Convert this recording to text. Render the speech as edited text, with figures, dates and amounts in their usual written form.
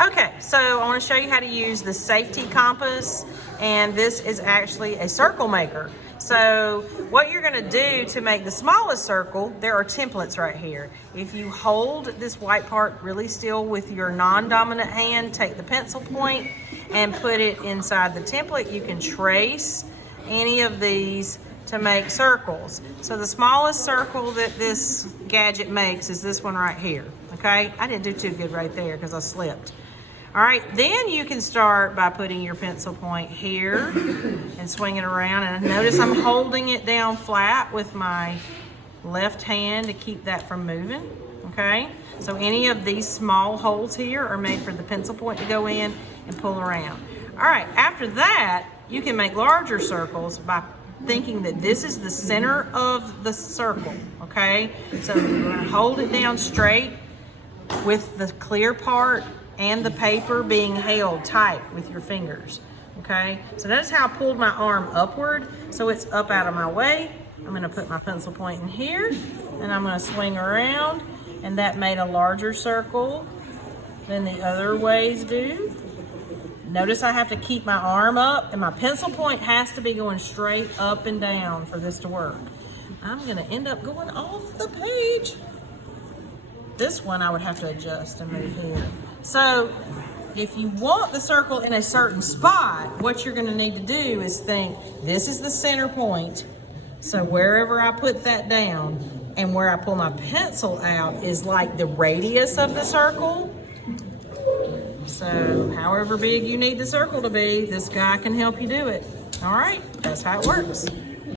Okay, so I want to show you how to use the safety compass, and this is actually a circle maker. So what you're going to do to make the smallest circle, there are templates right here. If you hold this white part really still with your non-dominant hand, take the pencil point and put it inside the template, you can trace any of these to make circles. So the smallest circle that this gadget makes is this one right here, okay? I didn't do too good right there because I slipped. All right, then you can start by putting your pencil point here and swing it around. And notice I'm holding it down flat with my left hand to keep that from moving, okay? So any of these small holes here are made for the pencil point to go in and pull around. All right, after that, you can make larger circles by thinking that this is the center of the circle, okay? So you're gonna hold it down straight with the clear part and the paper being held tight with your fingers, okay? So notice how I pulled my arm upward so it's up out of my way. I'm gonna put my pencil point in here and I'm gonna swing around, and that made a larger circle than the other ways do. Notice I have to keep my arm up, and my pencil point has to be going straight up and down for this to work. I'm gonna end up going off the page. This one I would have to adjust and move here. So if you want the circle in a certain spot, what you're gonna need to do is think, this is the center point. So wherever I put that down and where I pull my pencil out is like the radius of the circle. So however big you need the circle to be, this guy can help you do it. All right, that's how it works.